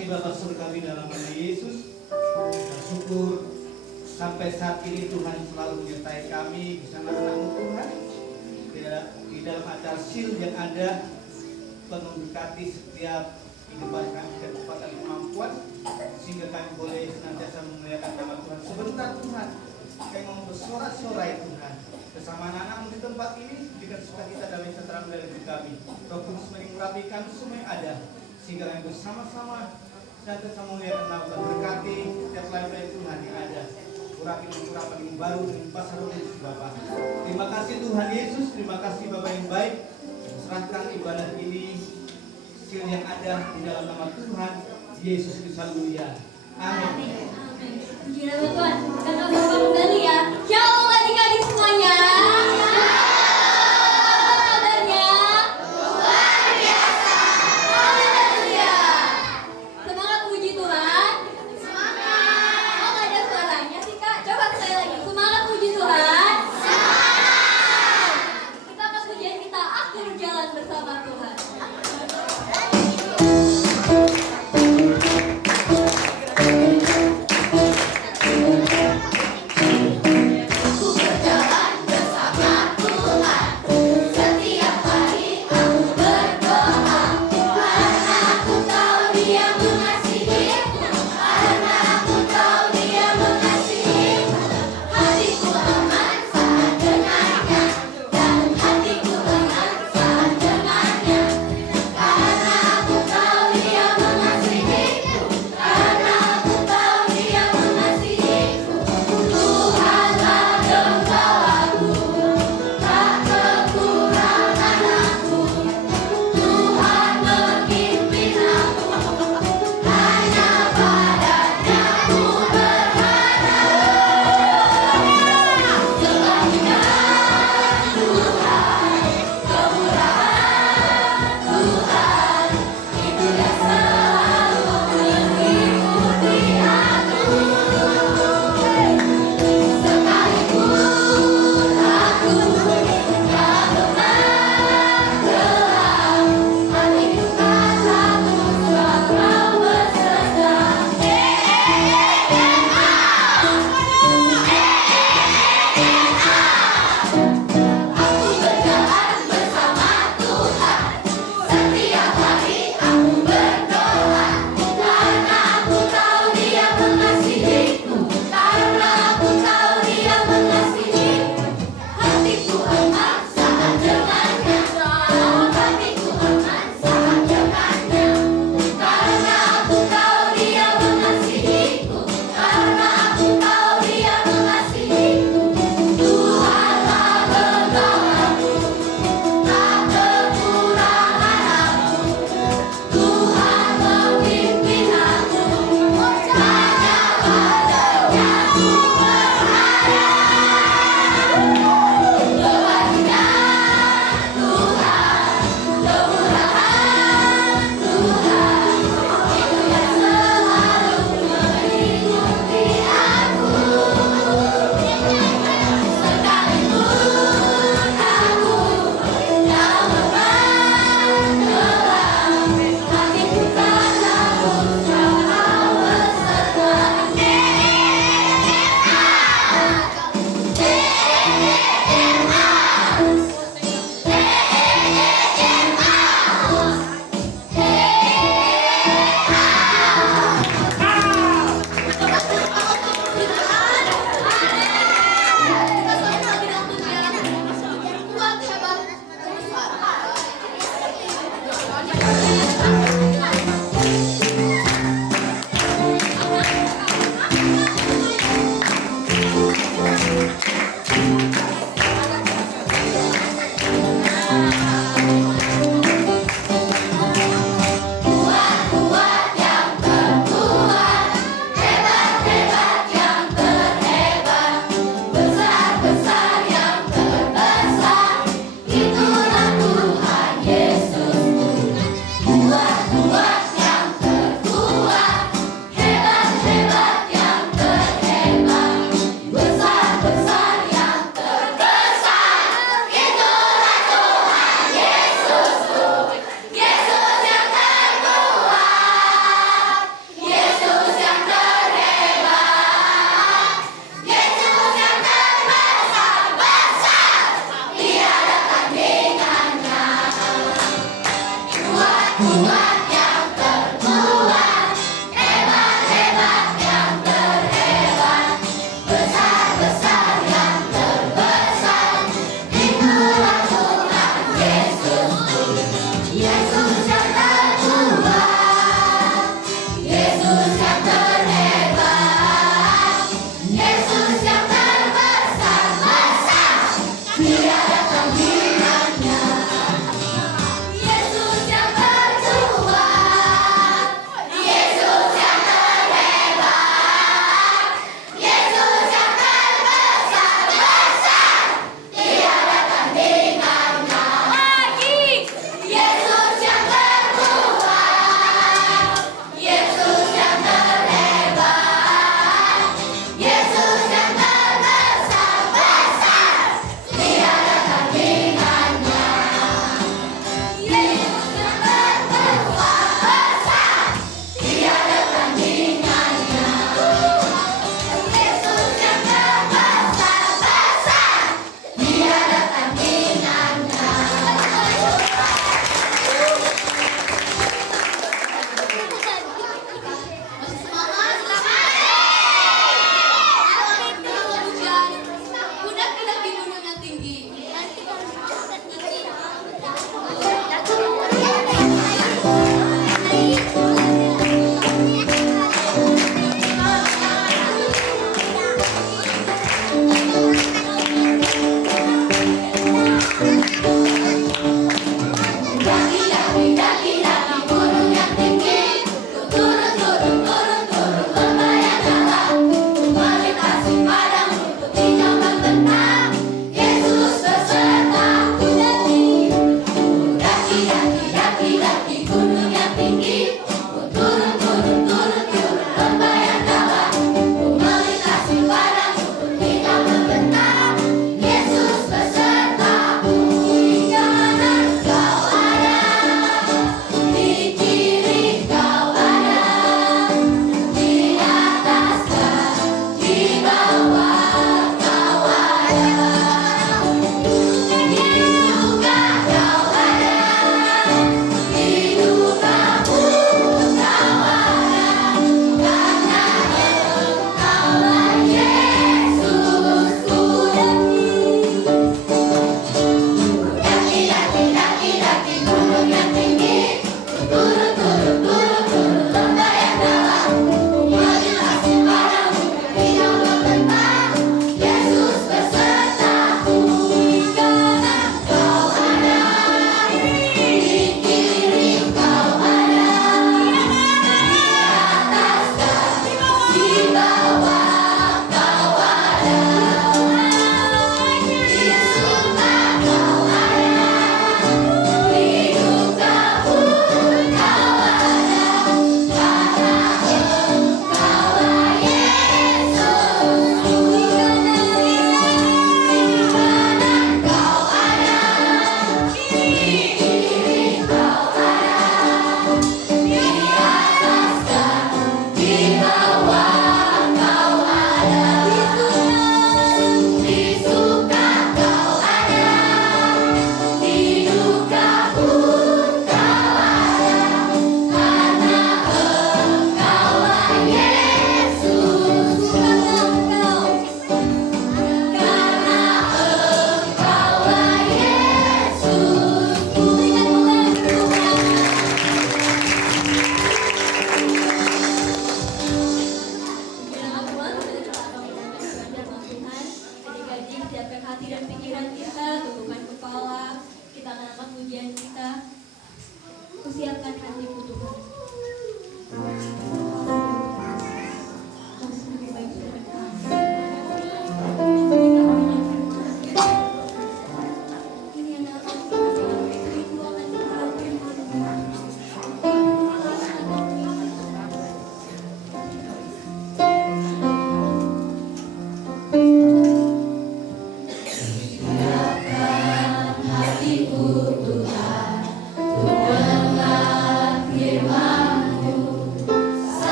kasih Bapa surgawi dalam nama Yesus. Bersyukur sampai saat ini Tuhan selalu menyertai kami bersama anak-Mu Tuhan. Di dalam acara sil yang ada, Tuhan memberkati setiap kehidupan kami dan kekuatan kemampuan, sehingga kami boleh senantiasa memuliakan nama Tuhan. Sebentar Tuhan, kami mau bersorak-sorai Tuhan bersama anak-anak-Mu di tempat ini, berikan sukacita damai sejahtera dalam hidup kami. Roh Kudus mengurapi kami semua yang ada, sehingga kami bersama-sama senantiasa memuliakan nama Tuhan. Berkati setiap pelayan Tuhan yang ada, urapi urapan yang baru dengan pasar roh Kudus Bapa. Terima kasih Tuhan Yesus, terima kasih Bapa yang baik. Serahkan ibadah ini sil yang ada di dalam nama Tuhan Yesus Kristus. Haleluya. Amin. Puji nama Tuhan. Kita sapa kembali ya. Shalom adik-adik semuanya. Apa kabarnya? Luar biasa. Haleluya. Semangat puji Tuhan. Semangat. Oh, nggak ada suaranya sih Kak. Coba sekali lagi. Semangat puji Tuhan. Semangat. Kita akan pujian kita akhir jalan bersama Tuhan. Aku berjalan bersama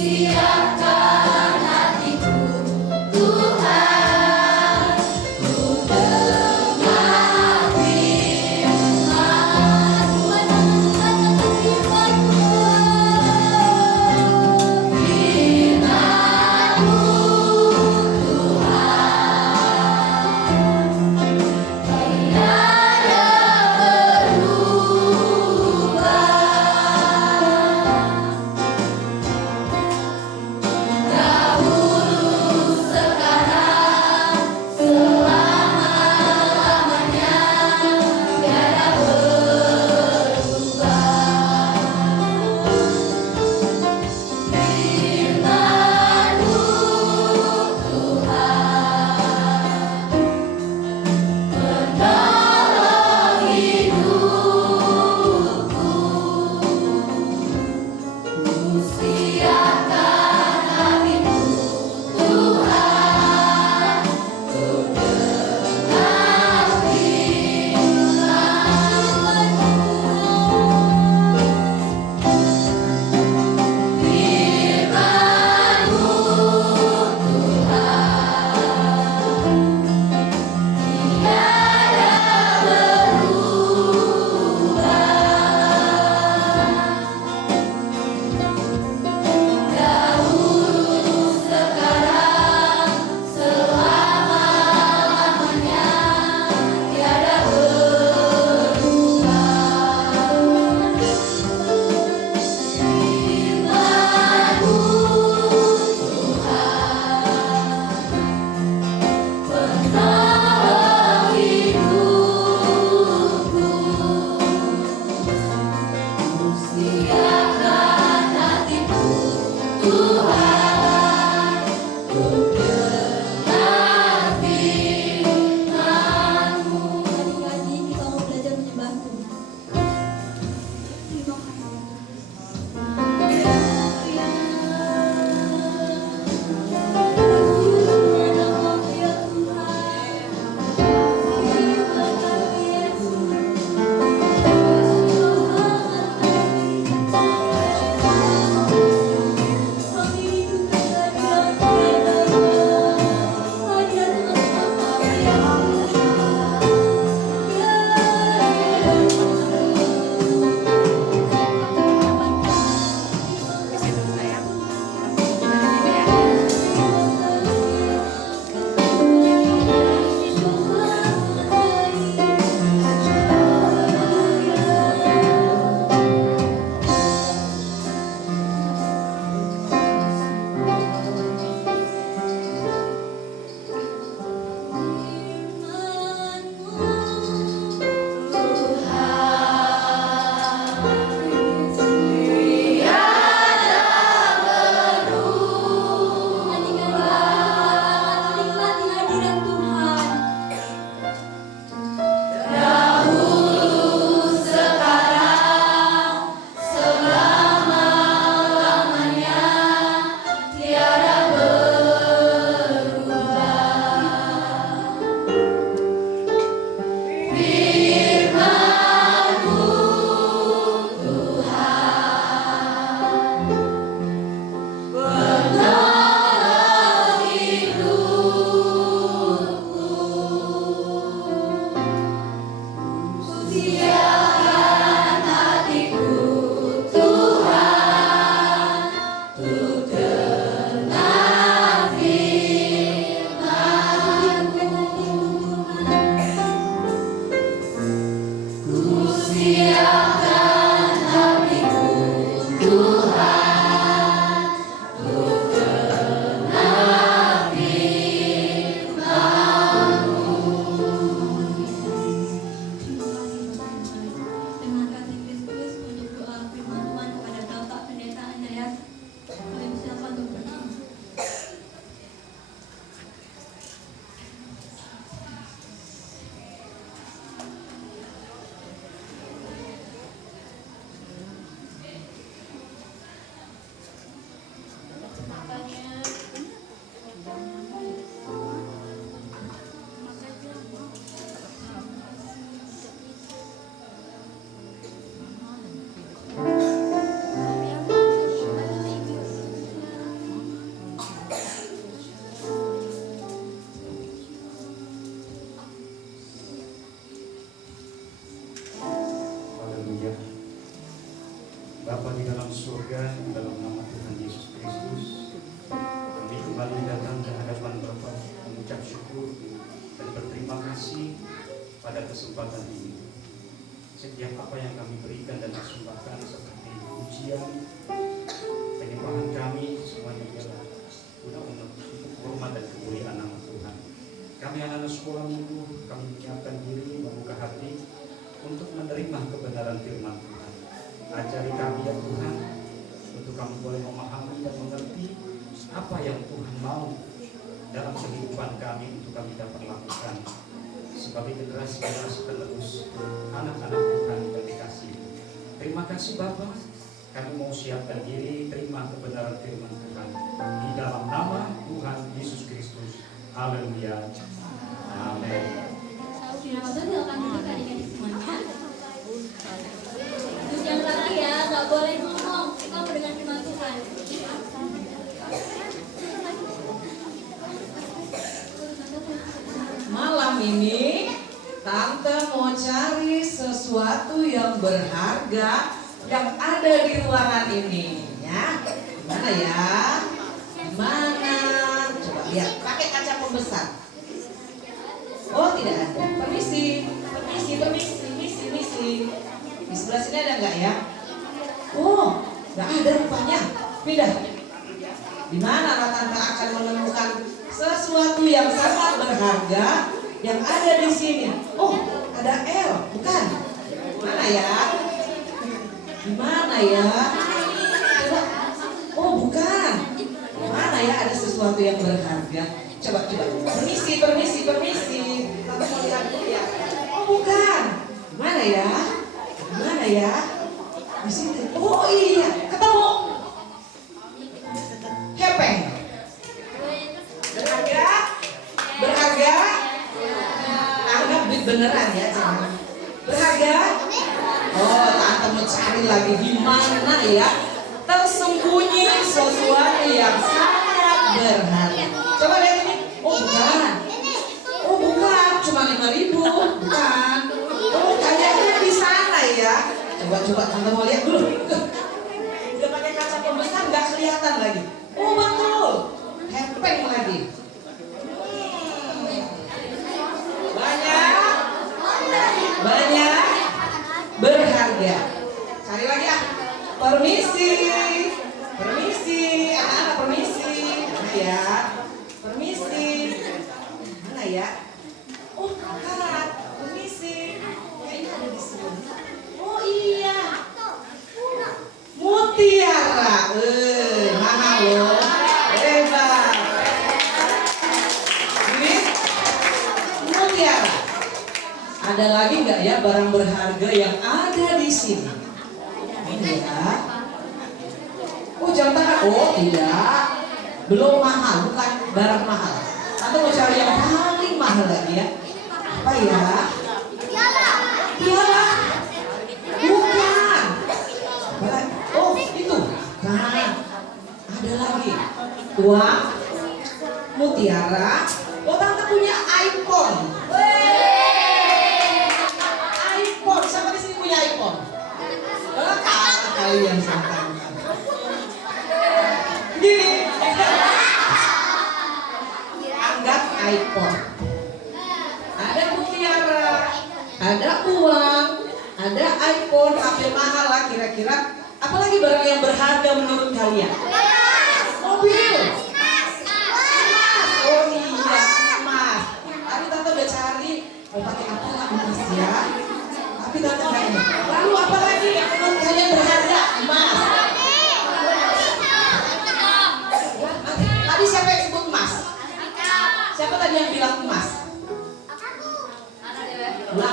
Siapkan hatiku, Tuhan, ku dengar firman-Mu, firman-Mu, tiada berubah. setiap apa yang kami berikan dan persembahkan seperti ujian, penyembahan kami, semuanya adalah guna untuk hormat dan kemuliaan nama Tuhan. Kami anak-anak sekolah minggu, kami menyiapkan diri, membuka hati untuk menerima kebenaran firman Tuhan. Ajari kami ya Tuhan, untuk kami boleh memahami dan mengerti apa yang Tuhan mau dalam kehidupan kami untuk kami dapat lakukan sebagai generasi-generasi penerus anak-anak Tuhan yang dikasihi. Terima kasih Bapa, kami mau siapkan diri terima kebenaran firman Tuhan di dalam nama Tuhan Yesus Kristus. Haleluya. Amin. Terima kasih, silakan duduk adik-adik semuanya. Terus yang terakhir ya, nggak boleh ngomong, kita mendengar firman Tuhan. Malam ini Tante mau cari sesuatu yang berharga yang ada di ruangan ini, ya. Mana ya? Mana? Coba lihat, pakai kaca pembesar. Oh, tidak ada. Permisi. Di sebelah sini ada nggak ya? Oh, nggak ada rupanya. Pindah. Di mana Tante akan menemukan sesuatu yang sangat berharga yang ada di sini? Oh, ada L, bukan? Mana ya? Di mana ya? Coba. Oh, bukan. Mana ya ada sesuatu yang berharga? Coba. Permisi. Tante mau lihat dulu ya. Oh, bukan. Mana ya? Di sini. Oh iya, ketemu. Hepeng. Berharga? Anggap duit beneran ya, jangan. Berharga? Oh, Tante mau cari lagi di mana ya? Tersembunyi sesuatu yang sangat berharga. Coba lihat ini. Oh bukan, cuma 5.000. Bukan. Oh, kayaknya di sana ya. Coba Tante mau lihat dulu. Udah pakai kaca pembesar nggak kelihatan lagi. Oh betul, hepeng lagi. Banyak berharga. Cari lagi ah. Permisi, anak-anak permisi. Mana ya? Permisi. Mana ya? Oh, kakak, permisi. Kayaknya ada di sini. Oh iya. Mutiara. Mahal loh. Hebat. Ini mutiara. Ada lagi nggak ya barang berharga yang ada di sini? Ini ya. Oh, jam tangan. Oh tidak. Belum mahal, bukan barang mahal. Tante mau cari yang paling mahal lagi ya. Apa ya? Piala. Bukan. Apa lagi? Oh itu. Nah, ada lagi. Uang, mutiara. Oh, Tante punya iPhone. iPhone. Siapa di sini punya iPhone? Kakak kalian siapa? Gini. Anggap iPhone. Ada mutiara, ada uang, ada iPhone, HP mahal lah kira-kira. Apalagi barang yang berharga menurut kalian? Mobil. Oh iya, emas. Tadi Tante udah cari mau pakai apa lah emas ya. Tapi Tante nggak ini. Lalu apa lagi yang menurut kalian berharga? Emas. Tadi siapa yang sebut emas? Siapa tadi yang bilang emas?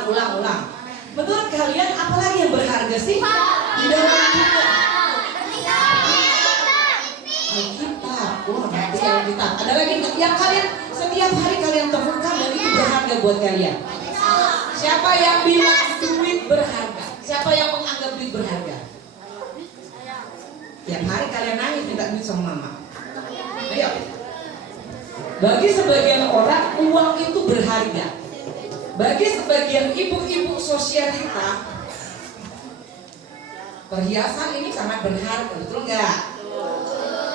Ulang. Menurut kalian apa lagi yang berharga sih di dalam dunia? Alkitab. Wah, nanti Alkitab. Ada lagi yang kalian setiap hari kalian temukan dan itu berharga buat kalian? Siapa yang bilang duit berharga? Siapa yang menganggap duit berharga? Tiap hari kalian nangis minta duit sama mama. Ayo. Bagi sebagian orang uang itu berharga. Bagi sebagian ibu-ibu sosialita perhiasan ini sangat berharga, betul nggak?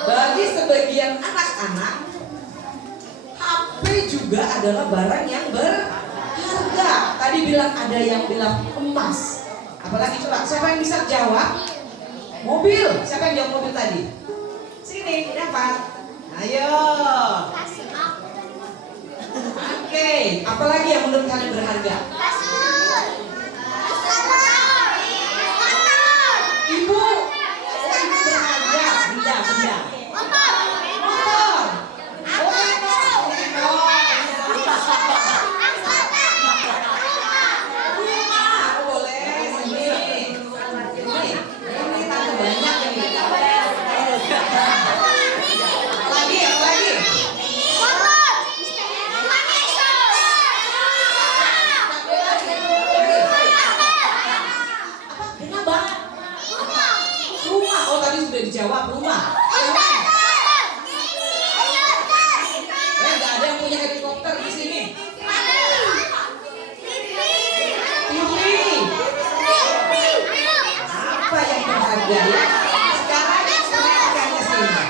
Bagi sebagian anak-anak HP juga adalah barang yang berharga. Tadi bilang ada yang bilang emas. Apalagi coba, siapa yang bisa jawab? Mobil. Siapa yang jawab mobil tadi? Sini, dapat. Ayo. Oke, apalagi yang menurut kalian berharga? Ibu. Oh, ibu berharga. Benda. Motor. Oh, rumah. Boleh. Ini tante banyak ini. Lagi, apa lagi? Kenapa? Rumah. Oh, tadi sudah dijawab rumah. Nggak ada yang punya helikopter di sini. Apa yang berharga ya? Sekarang tanya sini.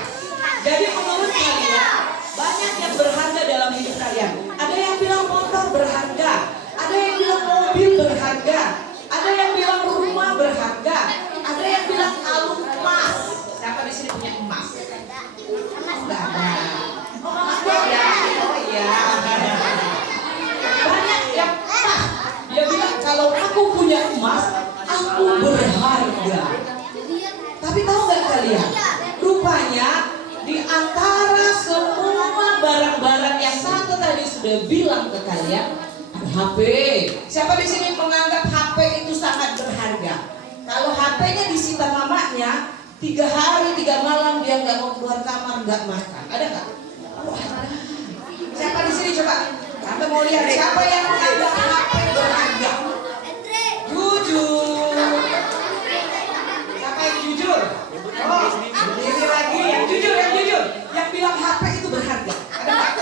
Jadi menurut kalian banyak yang berharga dalam hidup kalian. Ada yang bilang motor berharga, ada yang bilang mobil berharga, ada yang bilang rumah berharga, ada yang bilang kalung emas. Siapa di sini punya emas? Enggak ada. Oh, emas ada. Oh iya. Banyak yang dia bilang kalau aku punya emas, aku berharga. Tapi tahu nggak kalian? Rupanya di antara semua barang-barang yang tante tadi sudah bilang ke kalian, ada HP. Siapa di sini menganggap HP itu sangat berharga? Kalau HP-nya disita mamanya, 3 hari 3 malam dia nggak mau keluar kamar, nggak makan. Ada nggak? Oh, ada. Siapa di sini coba? Tante mau lihat siapa yang menganggap HP berharga. Jujur. Siapa yang jujur? Oh, ini lagi yang jujur, yang bilang HP itu berharga. Ada nggak?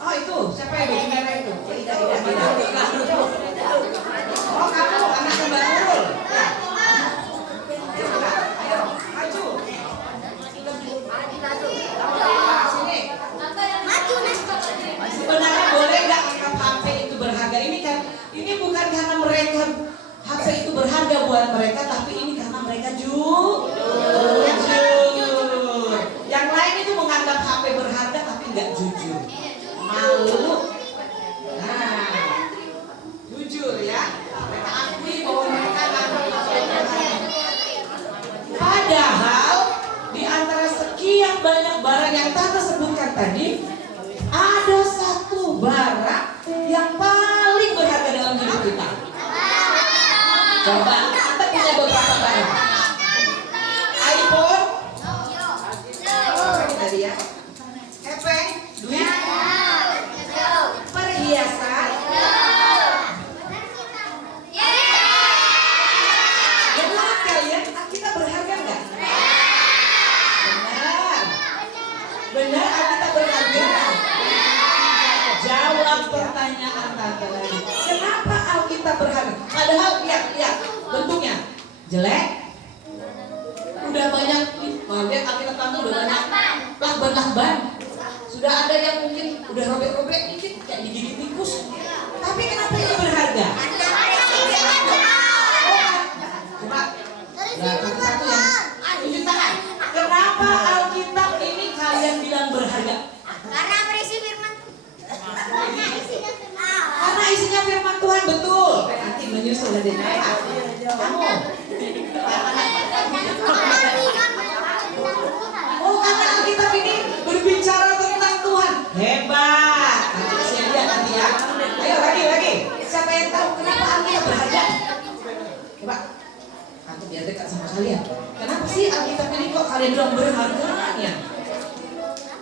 Oh itu, siapa yang baju merah itu? Tidak. Oh kamu anak Mbak Nurul. Ya. Ayo, maju. Sini. Sebenarnya boleh nggak anggap HP itu berharga? Ini bukan karena mereka HP itu berharga buat mereka, tapi ini karena mereka jujur. Yang lain itu menganggap HP berharga tapi nggak jujur, malu. Nah, jujur ya. Mereka akui bahwa mereka anggap HP berharga. Padahal di antara sekian banyak barang yang tante sebutkan tadi, ada satu barang yang paling berharga dalam hidup kita. Coba, kita punya beberapa barang. iPhone, tadi ya. Epeng, duit, perhiasan. Menurut kalian, kita berharga nggak? Benar, kita berharga. Jawab pertanyaan tante lagi. Kenapa Alkitab berharga? Padahal lihat bentuknya jelek. Udah banyak, lihat Alkitab tante udah banyak lakban. Sudah ada yang mungkin udah robek-robek dikit kayak digigit tikus. Tapi kenapa ini berharga? Coba. Satu-satu ya. Tunjuk tangan. Kenapa Alkitab ini kalian bilang berharga? Karena berisi firman. Karena isinya firman Tuhan, betul. Nanti menyusul dari kamu. Oh, karena Alkitab ini berbicara tentang Tuhan. Hebat. Nanti saya lihat nanti ya. Ayo lagi. Siapa yang tahu kenapa Alkitab berharga? Coba. Aku biar dekat sama kalian. Kenapa sih Alkitab ini kok kalian bilang berharga ya?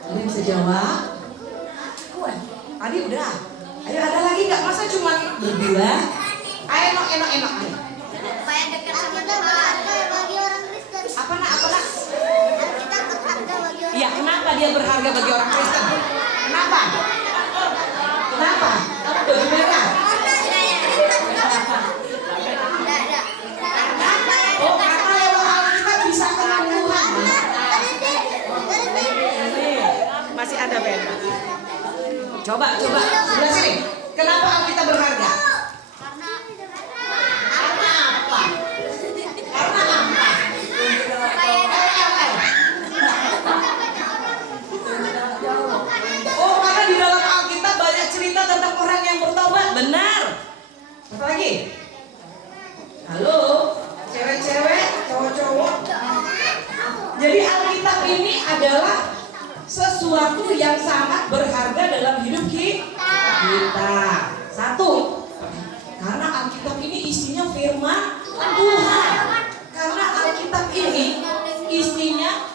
Kalian bisa jawab? Tadi udah. Ayo ada lagi nggak? Masa cuma berdua? Ayo enak. Supaya dekat sama Tuhan. Bagi orang Kristen. Apa nak? Kita berharga bagi orang. Iya, kenapa dia berharga bagi orang Kristen? Kenapa? Kamu baju merah? Oh, karena lewat Alkitab bisa kenal Tuhan. Masih ada beda. Coba, sebelah sini. Kenapa Alkitab berharga? Karena apa? adalah sesuatu yang sangat berharga dalam hidup kita. Satu, karena Alkitab ini isinya firman Tuhan. Karena Alkitab ini isinya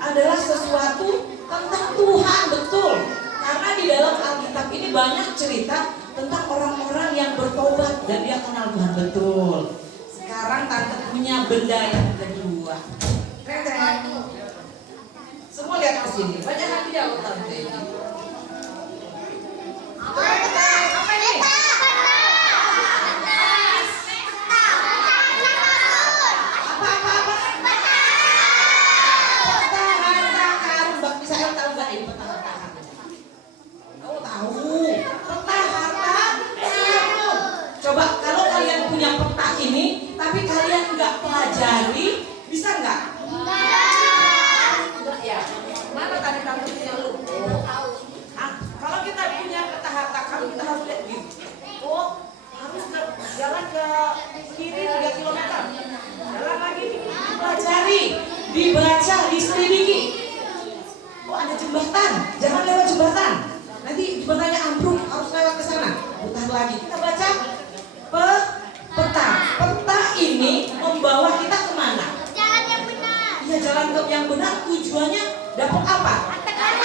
adalah sesuatu tentang Tuhan, betul. Karena di dalam Alkitab ini banyak cerita tentang orang-orang yang bertobat dan dia kenal Tuhan, betul. Sekarang tante punya benda yang kedua. Semua lihat ke sini. Banyak hadiah loh tante ini. Apa ini? Coba kalau kalian punya peta ini, tapi kalian nggak pelajari, bisa nggak? Enggak ya. Mana tadi kamu punya lu? Kalau kita punya peta harta karun, kita harus lihat gitu. Oh, harus jalan ke kiri 3 km. Jalan lagi, pelajari, dibaca, diselidiki. Oh, ada jembatan, jangan lewat jembatan. Nanti jembatannya ambruk, harus lewat ke sana. Putar lagi, kita baca peta. Peta ini membawa kita kemana? Jalan yang benar. Iya, jalan yang benar. Tujuannya dapat apa? Harta karun.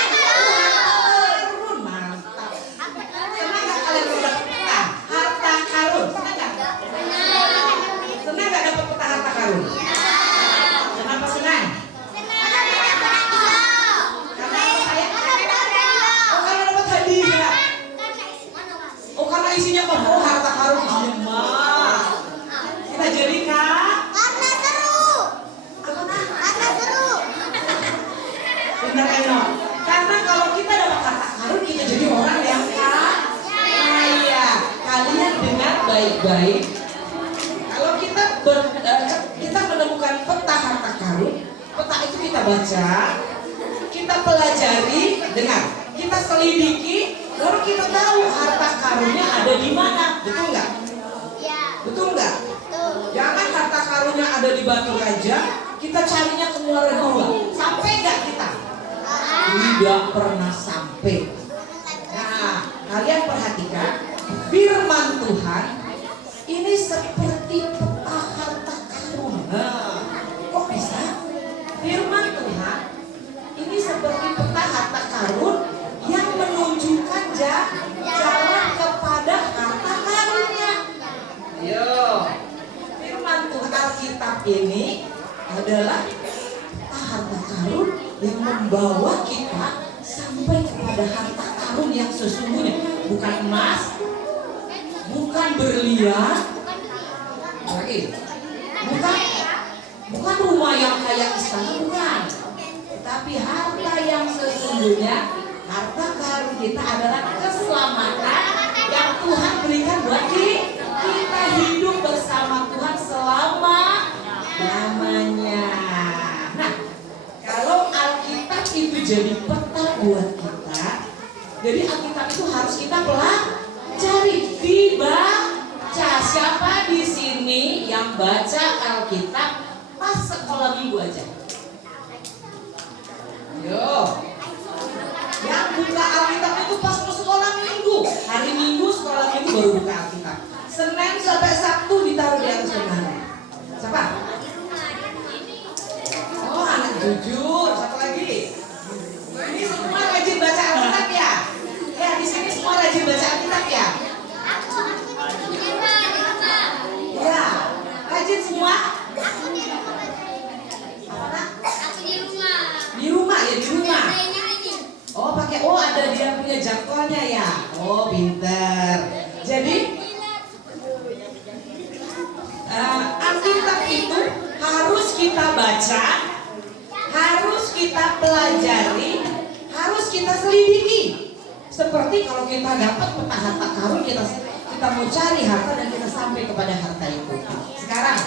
Mantap. Senang nggak kalian dapat peta harta karun? Senang nggak? Senang nggak dapat peta harta karun? Kenapa senang? Karena saya. Oh, karena dapat hadiah. Oh, karena isinya apa? Oh, harta karun isinya emas. Kita jadi kak. Karena seru. Benar Eno. Karena kalau kita dapat harta karun, kita jadi orang yang kaya. Kalian dengar baik-baik. Kalau kita menemukan peta harta karun, peta itu kita baca, kita pelajari, dengar, kita selidiki, lalu kita tahu harta karunnya ada di mana, betul nggak? Betul nggak? Jangan harta karunnya ada di Batu Raja, kita carinya ke Muara Dua. Sampai nggak kita? Tidak pernah sampai. Nah, kalian perhatikan firman Tuhan ini seperti peta harta karun. Nah, kok bisa? Firman Tuhan ini seperti peta harta karun yang menunjukkan jalan kepada harta karunnya. Ayo, firman Tuhan Alkitab ini adalah peta harta karun yang membawa kita sampai kepada harta karun yang sesungguhnya, bukan emas, bukan berlian, bukan rumah yang kayak istana, bukan. Tetapi harta yang sesungguhnya, harta karun kita adalah keselamatan yang Tuhan berikan buat kita hidup bersama Tuhan selama-lamanya. Nah, kalau Alkitab itu jadi peta buat kita, jadi Alkitab itu harus kita pelajari, dibaca. Siapa di sini yang baca Alkitab pas sekolah minggu aja? Yo, yang buka Alkitab itu pas mau sekolah minggu. Hari Minggu sekolah minggu baru buka Alkitab. Senin sampai Sabtu ditaruh di atas lemari. Siapa? Oh, anak jujur. Satu lagi. Ini semua rajin baca Alkitab ya? Ya, di sini semua rajin baca Alkitab ya? Ya, rajin semua. Di rumah ya, di rumah. Oh, pakai ada dia punya jadwalnya ya. Oh, pinter. Jadi Alkitab itu harus kita baca, harus kita pelajari, harus kita selidiki. Seperti kalau kita dapat peta harta karun, kita mau cari harta dan kita sampai kepada harta itu. Sekarang,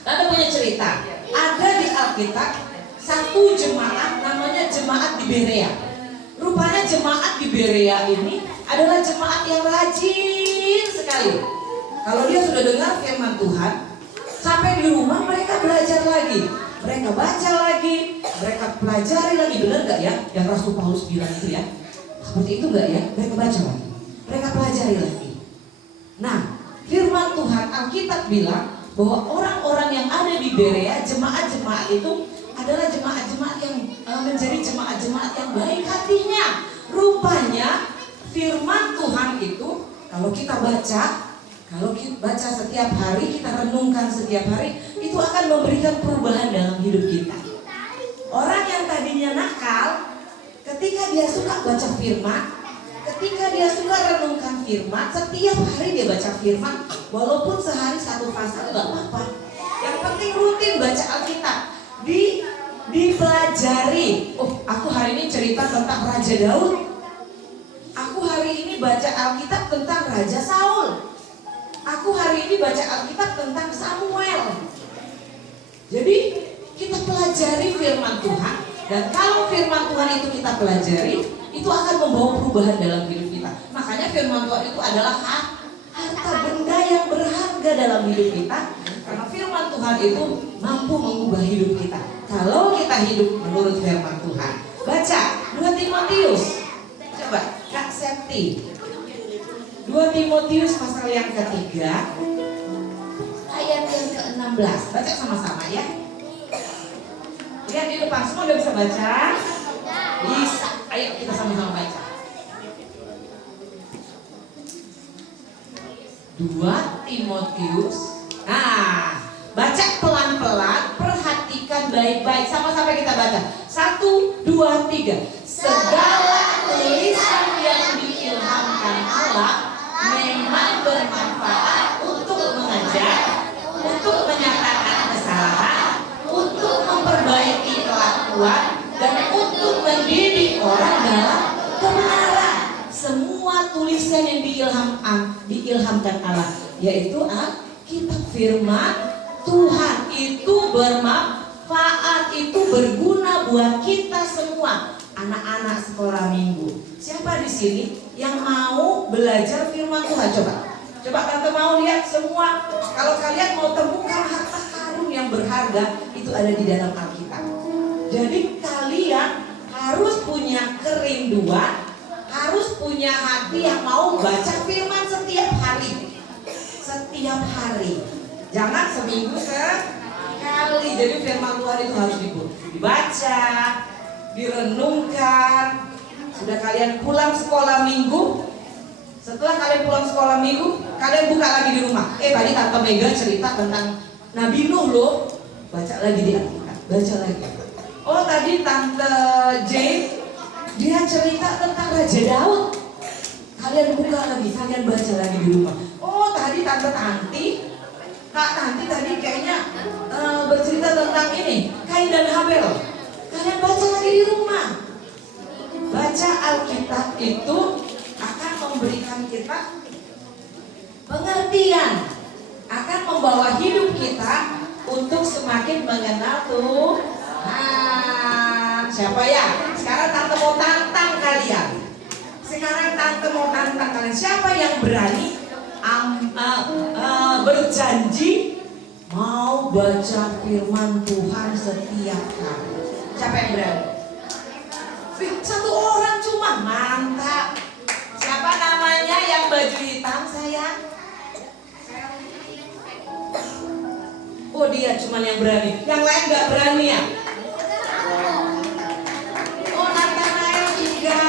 Tante punya cerita. Ada di Alkitab satu jemaat namanya jemaat di Berea. Rupanya jemaat di Berea ini adalah jemaat yang rajin sekali. Kalau dia sudah dengar firman Tuhan, sampai di rumah mereka belajar lagi, mereka baca lagi, mereka pelajari lagi, benar nggak ya yang Rasul Paulus bilang itu ya? Seperti itu nggak ya? Mereka baca lagi, mereka pelajari lagi. Nah, firman Tuhan Alkitab bilang bahwa orang-orang yang ada di Berea, jemaat-jemaat itu adalah jemaat-jemaat yang menjadi jemaat-jemaat yang baik hatinya. Rupanya firman Tuhan itu kalau kita baca setiap hari, kita renungkan setiap hari, itu akan memberikan perubahan dalam hidup kita. Orang yang tadinya nakal, ketika dia suka baca firman, ketika dia suka renungkan firman, setiap hari dia baca firman, walaupun sehari satu pasal nggak apa-apa. Yang penting rutin baca Alkitab, dipelajari. Oh, aku hari ini cerita tentang Raja Daud. Aku hari ini baca Alkitab tentang Raja Saul. Aku hari ini baca Alkitab tentang Samuel. Jadi kita pelajari firman Tuhan, dan kalau firman Tuhan itu kita pelajari, itu akan membawa perubahan dalam hidup kita. Makanya firman Tuhan itu adalah harta benda yang berharga dalam hidup kita, karena firman Tuhan itu mampu mengubah hidup kita kalau kita hidup menurut firman Tuhan. Baca 2 Timotius. Coba Kak Septi, 2 Timotius pasal yang ketiga ayat yang ke-16. Baca sama-sama ya. Lihat di depan, semua udah bisa baca? Bisa. Ayo kita sama-sama baca. 2 Timotius. Nah, baca pelan-pelan, perhatikan baik-baik. Sama-sama kita baca. 1, 2, 3. Segala tulisan yang diilhamkan Allah memang bermanfaat untuk mengajar, untuk menyatakan kesalahan, untuk memperbaiki kelakuan, dan untuk mendidik orang dalam kebenaran. Semua tulisan yang diilhamkan Allah, yaitu Alkitab, firman Tuhan, itu bermanfaat, itu berguna buat kita semua. Anak-anak sekolah minggu, siapa di sini yang mau belajar firman Tuhan? Coba tante mau lihat semua. Kalau kalian mau temukan harta karun yang berharga, itu ada di dalam Alkitab. Jadi kalian harus punya kerinduan, harus punya hati yang mau baca firman setiap hari. Setiap hari, jangan seminggu sekali. Jadi firman Tuhan itu harus dibaca, direnungkan. Sudah kalian pulang sekolah minggu, setelah kalian pulang sekolah minggu, kalian buka lagi di rumah. Tadi Tante Mega cerita tentang Nabi Nuh loh. Baca lagi di Alkitab, baca lagi. Oh, tadi Tante Jane, dia cerita tentang Raja Daud. Kalian buka lagi, kalian baca lagi di rumah. Oh, tadi Tante Tanti, Kak Tanti tadi kayaknya bercerita tentang ini, Kain dan Habel. Kalian baca lagi di rumah. Baca Alkitab itu akan memberikan kita pengertian, akan membawa hidup kita untuk semakin mengenal Tuhan. Siapa ya? Sekarang Tante mau tantang kalian. Siapa yang berani berjanji mau baca firman Tuhan setiap hari? Siapa yang berani? Satu orang cuma, mantap. Siapa namanya yang baju hitam sayang? Oh, dia cuma yang berani. Yang lain gak berani ya? Oh, Nathanael juga.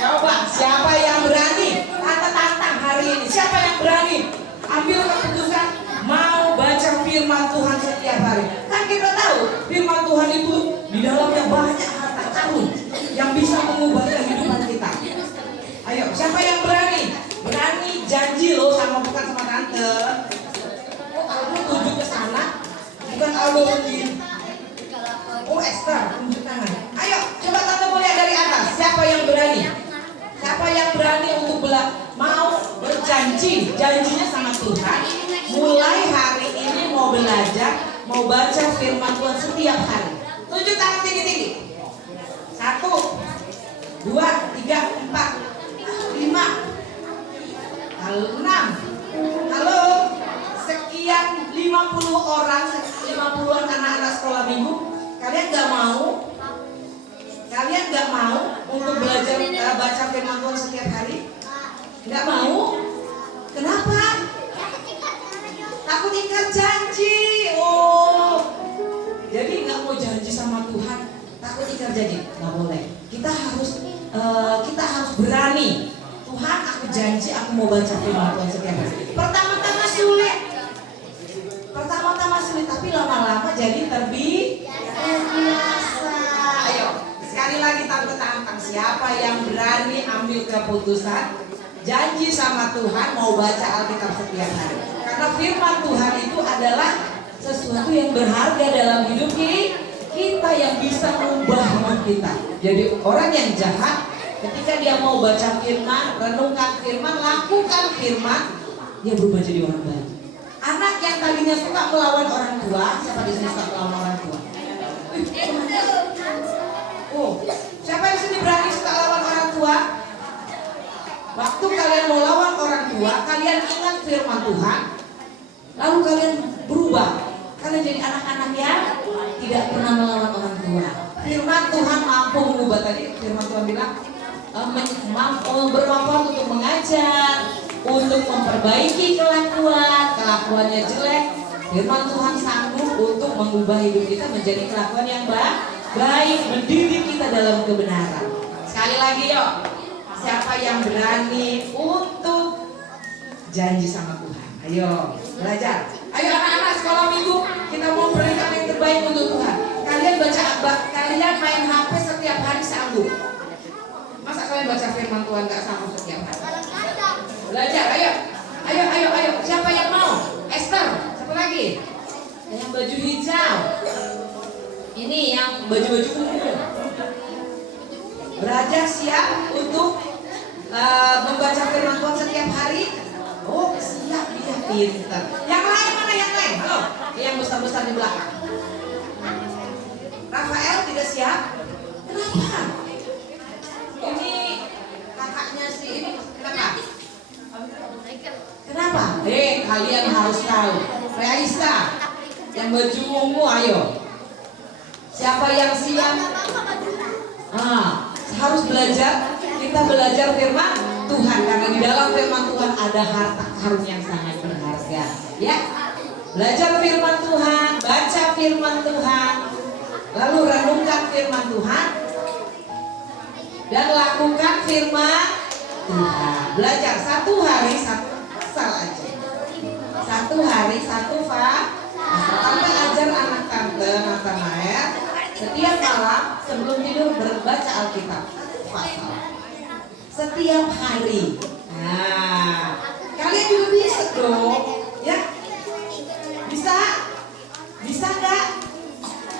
Coba siapa yang berani? Tante tantang hari ini. Siapa yang berani ambil keputusan mau baca firman Tuhan setiap hari? Kan kita tahu firman Tuhan itu di dalamnya banyak harta karun yang bisa mengubah kehidupan kita. Ayo, siapa yang berani? Berani janji loh, bukan sama tante. Oh, Aldo tunjuk ke sana, bukan Aldo sendiri. Oh, Esther tunjuk tangan. Ayo, coba tante mulai dari atas. Siapa yang berani? Siapa yang berani untuk mau berjanji, janjinya sama Tuhan, mulai hari ini mau belajar, mau baca firman Tuhan setiap hari. Tunjuk tangan tinggi-tinggi. 1, 2, 3, 4, 5, 6. Halo. Sekian 50 orang, 50-an anak-anak sekolah minggu, kalian nggak mau? Kalian nggak mau untuk belajar baca firman Tuhan setiap hari? Nggak mau? Kenapa? Takut ingkar janji. Oh, jadi nggak mau janji sama Tuhan, takut ingkar janji. Nggak boleh. Kita harus berani. Tuhan, aku janji aku mau baca firman Tuhan setiap hari. Pertama-tama sulit, tapi lama-lama jadi terbiasa. Ayo, sekali lagi tante tantang, siapa yang berani ambil keputusan janji sama Tuhan mau baca Alkitab setiap hari? Karena firman Tuhan itu adalah sesuatu yang berharga dalam hidup kita, yang bisa mengubah hidup kita. Jadi orang yang jahat, ketika dia mau baca firman, renungkan firman, lakukan firman, dia berubah jadi orang baik. Anak yang tadinya suka melawan orang tua, siapa di sini suka melawan orang tua? Oh, siapa yang sini berani suka lawan orang tua? Waktu kalian mau lawan orang tua, kalian ingat firman Tuhan, lalu kalian berubah. Kalian jadi anak-anak yang tidak pernah melawan orang tua. Firman Tuhan mampu mengubah. Tadi firman Tuhan bilang bermanfaat untuk mengajar, untuk memperbaiki kelakuannya jelek. Firman Tuhan sanggup untuk mengubah hidup kita menjadi kelakuan yang baik, mendidik kita dalam kebenaran. Sekali lagi yuk, siapa yang berani untuk janji sama Tuhan? Ayo belajar. Ayo anak-anak sekolah minggu, kita mau berikan yang terbaik untuk Tuhan. Kalian main HP setiap hari sanggup? Masa kalian baca firman Tuhan gak sanggup setiap hari? Belajar, ayo. Siapa yang mau? Esther, siapa lagi? Yang baju hijau. Ini yang baju-baju ungu. Belajar siap untuk membaca firman Tuhan setiap hari? Oh, siap, dia pintar. Yang lain mana yang lain? Halo, yang besar-besar di belakang. Rafael tidak siap? Kenapa? Ini kakaknya si ini kenapa? Kenapa? Kalian harus tahu. Raisa, yang baju ungu, ayo. Siapa yang siap? Harus belajar. Kita belajar firman Tuhan, karena di dalam firman Tuhan ada harta karun yang sangat berharga. Ya, belajar firman Tuhan, baca firman Tuhan, lalu renungkan firman Tuhan, dan lakukan firman Tuhan. Belajar satu hari satu pasal aja. Satu hari satu pasal. Tante ajar anak tante Nathanael setiap malam sebelum tidur berbaca Alkitab pasal. Setiap hari. Nah, kalian juga bisa dong, ya? Bisa? Bisa nggak?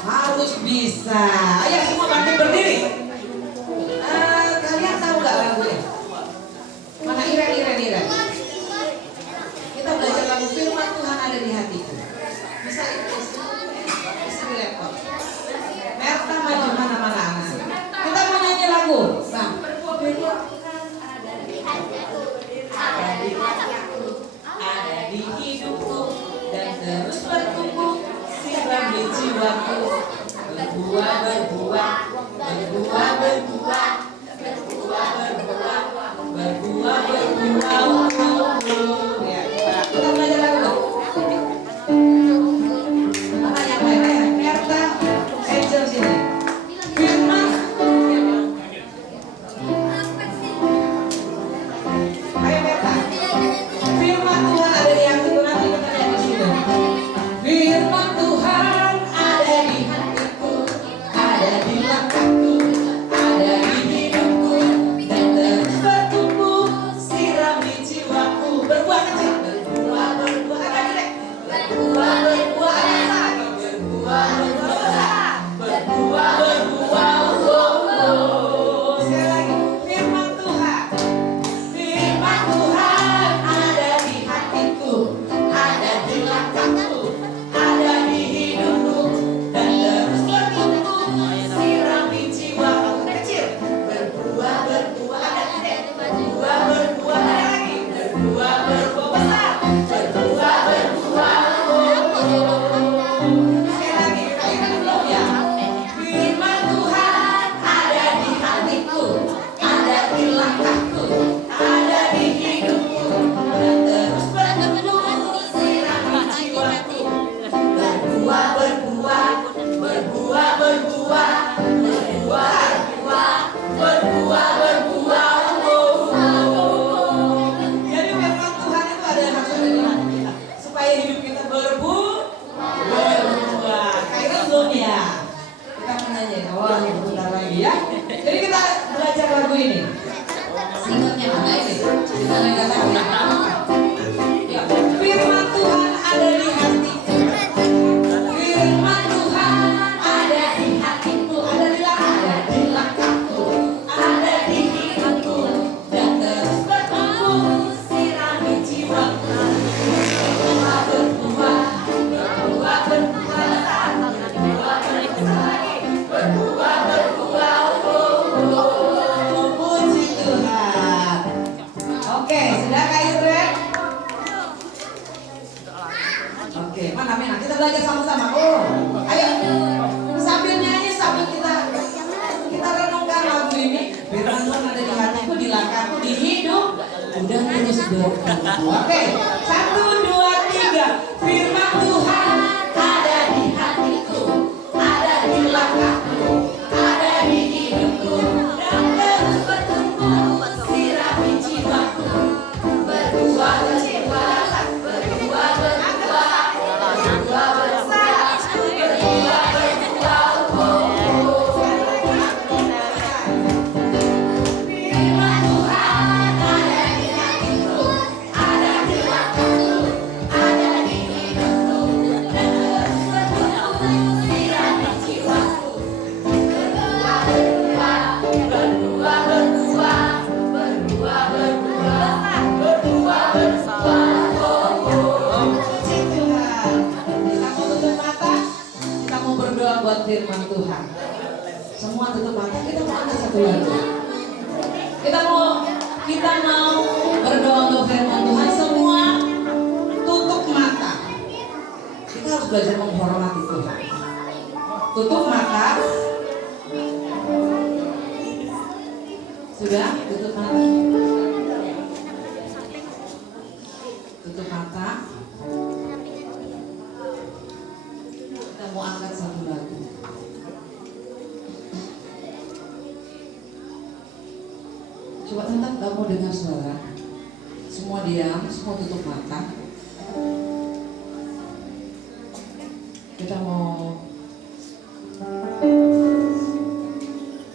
Harus bisa. Ayo semua bangkit berdiri. Kalian tahu nggak lagunya? Mana Iren? Kita belajar lagu firman Tuhan ada di hatiku. Bisa di laptop. Merta maju mana-mana anak. Kita mau nyanyi lagu, Bang. Ada di hidupku dan terus bertumbuh, siram di jiwaku, berbuah kita menyanyi. Oh, ini bentar lagi ya. Jadi kita belajar lagu ini. Ingatnya mana ini? Kita nggak tahu ya. Ya, firman Tuhan ada di hatiku. Firman Tuhan ada di hatiku, ada di langkahku, ada di hidupku, dan terus bertumbuh sirami jiwaku. Puji Tuhan. Oke, sudah kayu red. Oke, mana Mena? Kita belajar sama-sama. Oh, ayo sambil nyanyi sambil kita renungkan lagu ini. Firman Tuhan ada di hatiku, di langkahku, di hidup. Udah terus bertumbuh. Oke, 1, 2, 3. Firman Tuhan ada di hatiku, ada di langkahku, ada di hidupku, dan terus bertumbuh sirami jiwaku. Berbuah berbuah, berbuah berbuah, berbuah berbuah, berbuah berbuah. Firman Tuhan ada di hatiku, ada di langkahku, ada di hidupku, dan terus bertumbuh sirami jiwaku. Berbuah berbuah, berbuah berbuah, berbuah berbuah, berbuah berbuah. Puji Tuhan. Kita mau tutup mata, kita mau berdoa buat firman Tuhan. Semua tutup mata, kita mau angkat satu lagu. Kita mau berdoa untuk firman Tuhan. Semua tutup mata. Kita harus belajar menghormati Tuhan. Tutup mata. Sudah tutup mata. Tutup mata. Kita mau angkat satu lagu. Coba tentang kamu dengar suara. Semua diam, semua tutup mata. Kita mau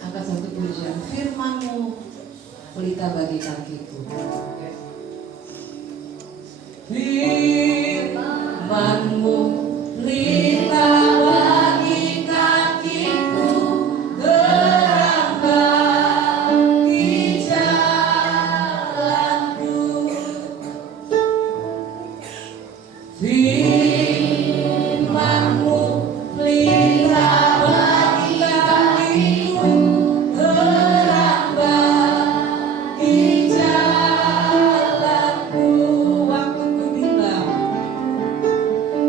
angkat satu pujian. Firman-Mu pelita bagi kakiku. Firman-Mu pelita bagi kakiku, terang bagi jalanku. Firman-Mu pelita bagi kakiku, terang bagi jalanku. Waktu ku bimbang,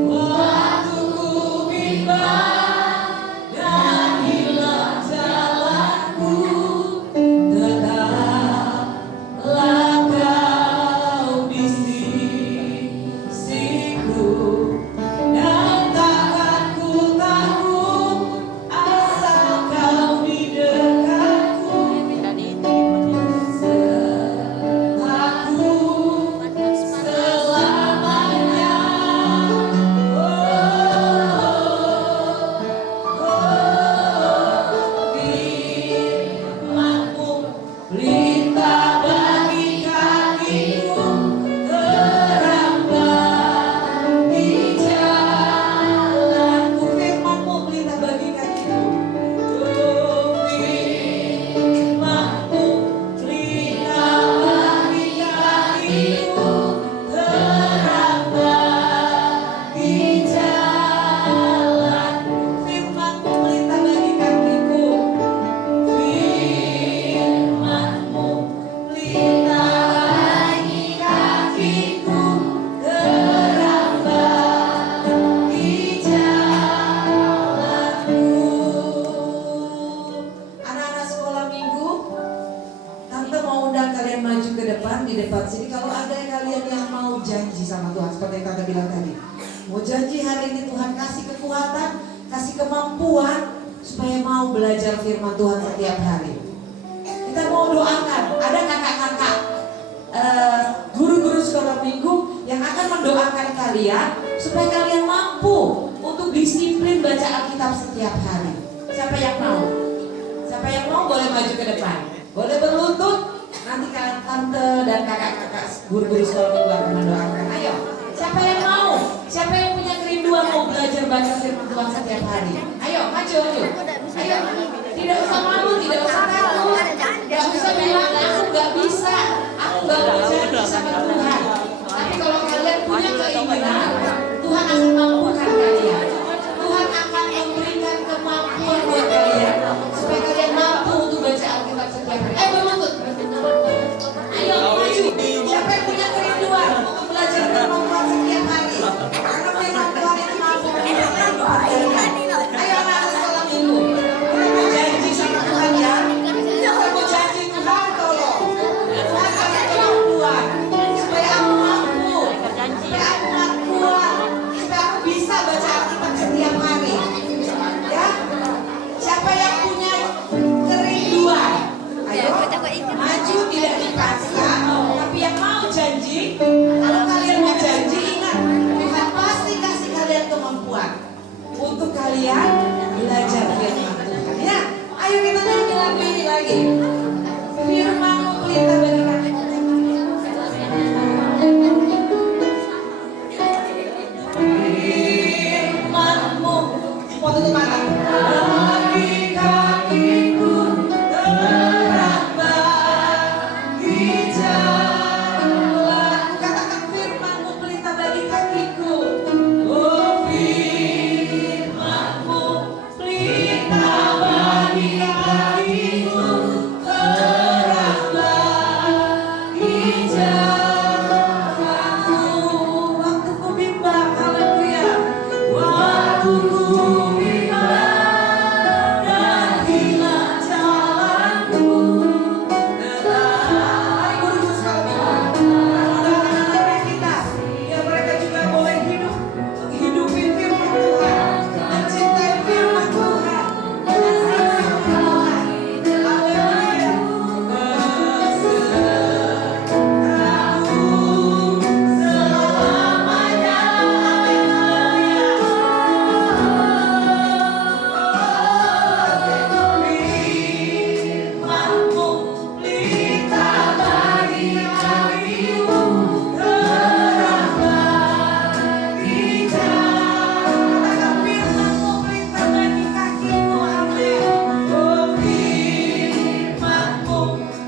waktu ku bimbang dan hilang jalanku, tetaplah Kau di sisiku, dan takkan ku takut asal Kau di dekatku. Aku selamanya. Firman-Mu pelita bagi kakiku, terang bagi jalanku. Firman-Mu pelita bagi kakiku. Firman-Mu pelita bagi kakiku, terang bagi jalanku. Firman-Mu pelita bagi kakiku. Firman-Mu pelita bagi kakiku, terang bagi jalanku. Anak-anak sekolah minggu, Tante mau undang kalian maju ke depan, di depan sini. Kalau ada kalian yang mau janji sama Tuhan, seperti yang Tante bilang tadi, mau janji hari ini Tuhan kasih kekuatan, kasih kemampuan supaya mau belajar firman Tuhan setiap hari. Kita mau doakan, ada kakak-kakak guru-guru sekolah minggu yang akan mendoakan kalian supaya kalian mampu untuk disiplin baca Alkitab setiap hari. Siapa yang mau? Siapa yang mau boleh maju ke depan. Boleh berlutut. Nanti kalian tante dan kakak-kakak guru-guru sekolah minggu akan mendoakan. Ayo, siapa yang mau? Siapa yang punya kerinduan mau belajar baca firman Tuhan setiap hari? Ayo, maju. Ayo, tidak usah malu, tidak usah takut. Gak usah bilang aku gak bisa, aku gak bisa sama Tuhan. Tapi kalau kalian punya keinginan, Tuhan akan mampukan kalian. Tuhan akan memberikan kemampuan buat kalian supaya kalian mampu untuk baca Alkitab setiap hari. Ayo berlutut. Ayo maju. Siapa yang punya kerinduan untuk belajar firman Tuhan setiap hari? Karena firman Tuhan itu mampu memberikan kehidupan kalian. Ayo anak-anak sekolah minggu. Kita mau janji sama Tuhan ya. Kita mau janji Tuhan tolong. Tuhan kasih kemampuan supaya aku mampu, supaya aku nggak kuat, supaya aku bisa baca Alkitab setiap hari. Ya. Siapa yang punya kerinduan? Ayo maju, tidak dipaksa, tapi yang mau janji. Kalau kalian mau janji, ingat Tuhan pasti kasih kalian kemampuan untuk kalian belajar firman Tuhan. Ya, ayo kita nyanyi lagu ini lagi. Firman-Mu pelita bagi kami. Firman-Mu, semua tutup mata. Bagi kakiku terang bagi jalan. Katakan firman-Mu pelita bagi kakiku. Oh firman-Mu pelita bagi kakiku, terang bagi jalanku. Waktuku bimbang, haleluya. Waktuku bimbang dan hilang jalanku. Mari guru-guru sekolah minggu, anak-anak kita, biar mereka juga boleh menghidupi firman Tuhan, mencintai firman Tuhan, mengasihi firman Tuhan. Haleluya. Besertaku selamanya. Amin. Firman-Mu pelita bagi kakiku, terang bagi jalan. Katakan firman-Mu pelita bagi kakiku. Amin. Oh firman-Mu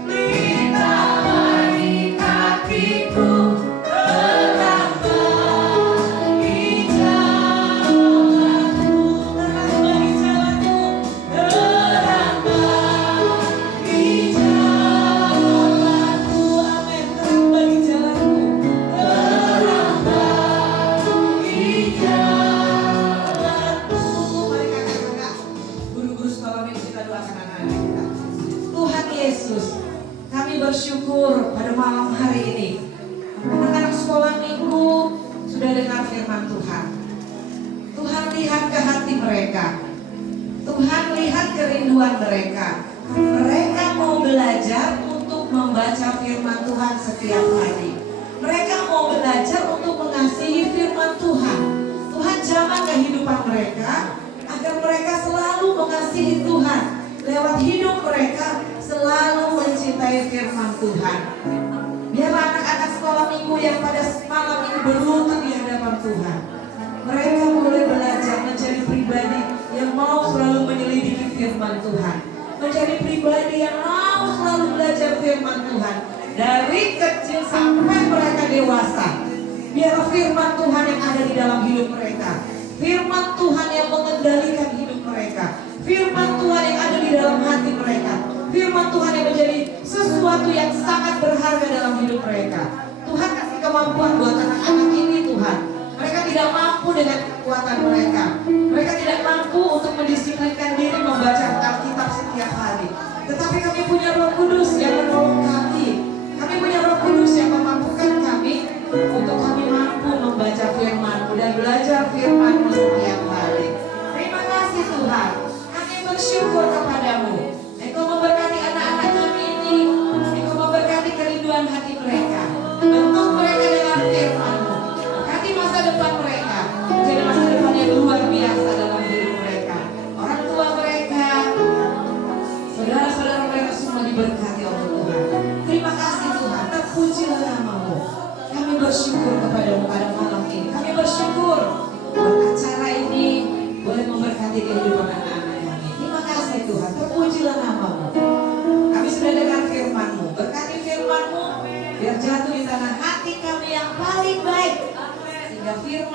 pelita bagi kakiku, terang bagi jalanku. Terang bagi jalanku, terang bagi jalanku. Amin. Terang bagi jalanku, terang bagi jalanku. Mari kakak-kakak, guru-guru sekolah minggu kita doakan anak-anak kita. Tuhan Yesus, kami bersyukur pada malam hari ini anak-anak sekolah minggu sudah dengar firman Tuhan. Tuhan lihat ke hati mereka. Tuhan lihat kerinduan mereka. Mereka mau belajar untuk membaca firman Tuhan setiap hari. Mereka mau belajar untuk mengasihi firman Tuhan. Tuhan jamah kehidupan mereka agar mereka selalu mengasihi Tuhan. Lewat hidup mereka selalu mencintai firman Tuhan. Biarlah anak-anak sekolah minggu yang pada malam ini berlutut di hadapan Tuhan, mereka boleh belajar menjadi pribadi yang mau selalu menyelidiki firman Tuhan, menjadi pribadi yang mau selalu belajar firman Tuhan dari kecil sampai mereka dewasa. Biarlah firman Tuhan yang ada di dalam hidup mereka, firman Tuhan yang mengendalikan hidup mereka, firman Tuhan yang ada di dalam hati mereka, firman Tuhan yang menjadi sesuatu yang sangat berharga dalam hidup mereka. Tuhan kasih kemampuan buat anak-anak ini Tuhan. Mereka tidak mampu dengan kekuatan mereka. Mereka tidak mampu untuk mendisiplinkan diri membaca Alkitab setiap hari. Tetapi kami punya Roh Kudus yang menolong kami. Kami punya Roh Kudus yang memampukan kami untuk kami mampu membaca firman-Mu dan belajar firman-Mu setiap hari. Terima kasih Tuhan. Kami bersyukur kepadamu. Engkau memberkati anak-anak kami ini. Engkau memberkati kerinduan hati mereka. Bentuk mereka dengan firman-Mu. Berkati masa depan mereka. Menjadi masa depan yang luar biasa dalam hidup mereka. Orang tua mereka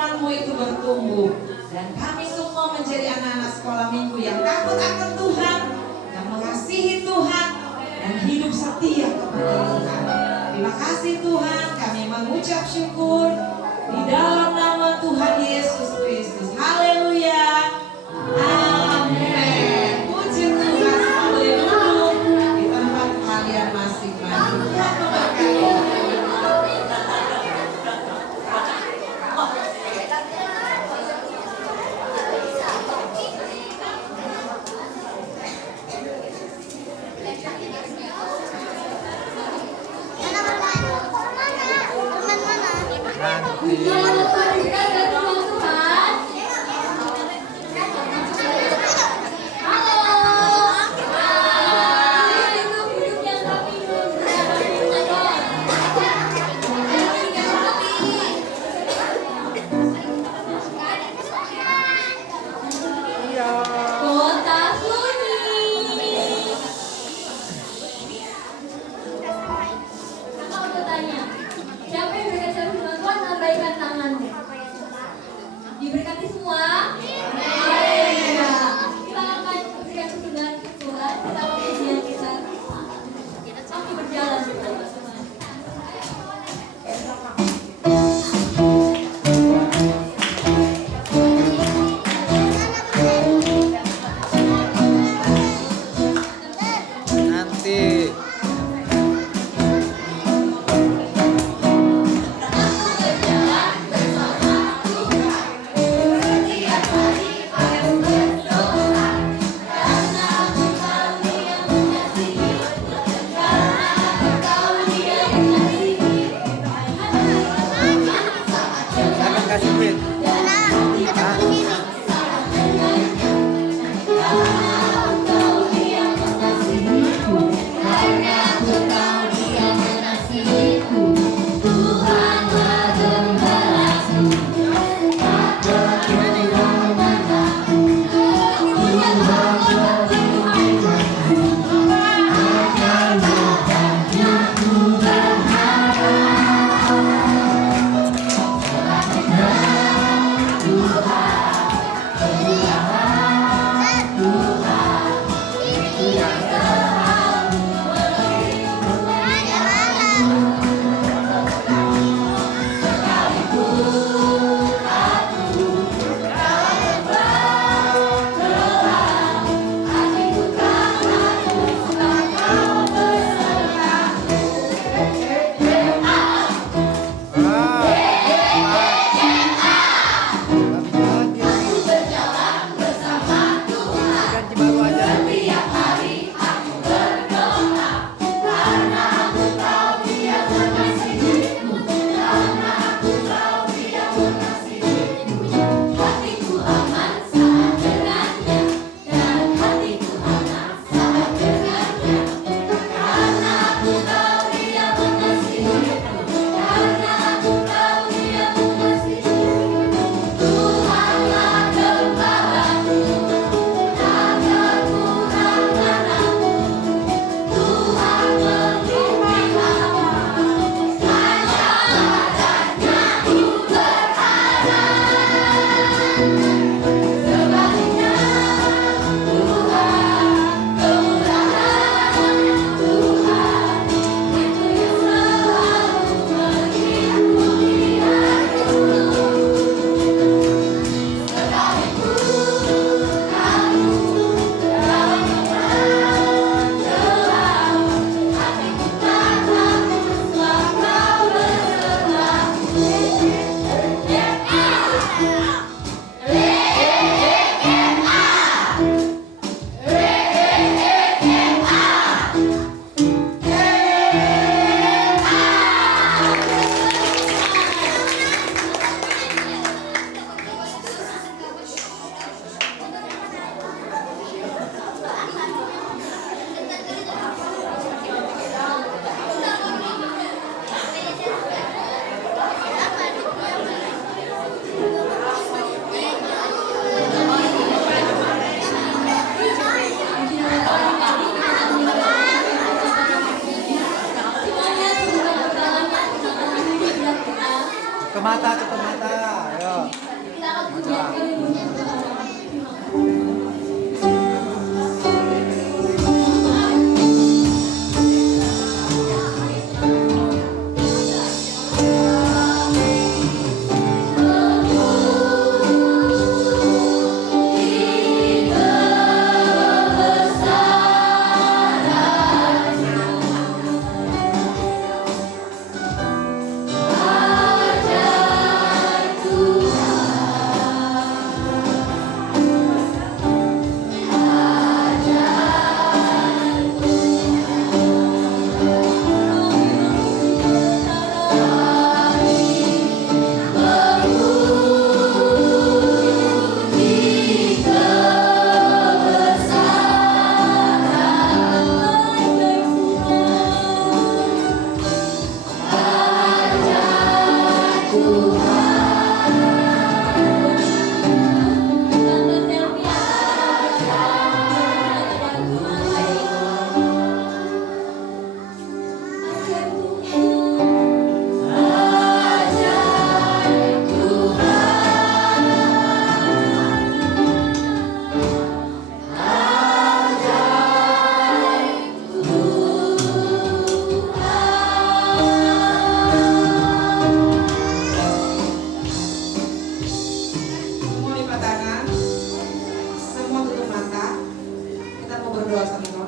firman-Mu itu bertumbuh. Dan kami semua menjadi anak-anak sekolah minggu yang takut akan Tuhan, yang mengasihi Tuhan, dan hidup setia kepada Tuhan. Terima kasih Tuhan, kami mengucap syukur di dalam nama Tuhan Yesus Kristus. Haleluya. Amin. Puji Tuhan, boleh duduk di tempat kalian masing-masing. Tuhan memberkati. Siapa yang berkata firman Tuhan, lambaikan tangan.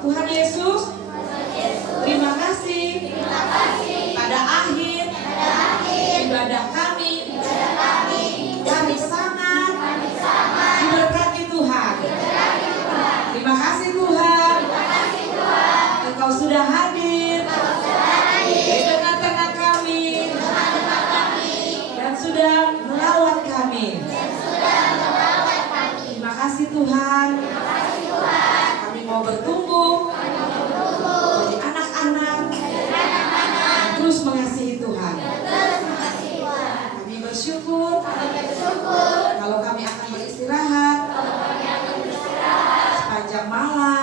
Tuhan Yesus, terima kasih pada akhir ibadah kami sangat diberkati Tuhan. Terima kasih Tuhan, Engkau sudah hadir di tengah-tengah kami dan sudah merawat kami. Terima kasih Tuhan, kami mau bertumbuh jadi anak-anak yang terus mengasihi Tuhan. Kami bersyukur kalau kami akan beristirahat sepanjang malam.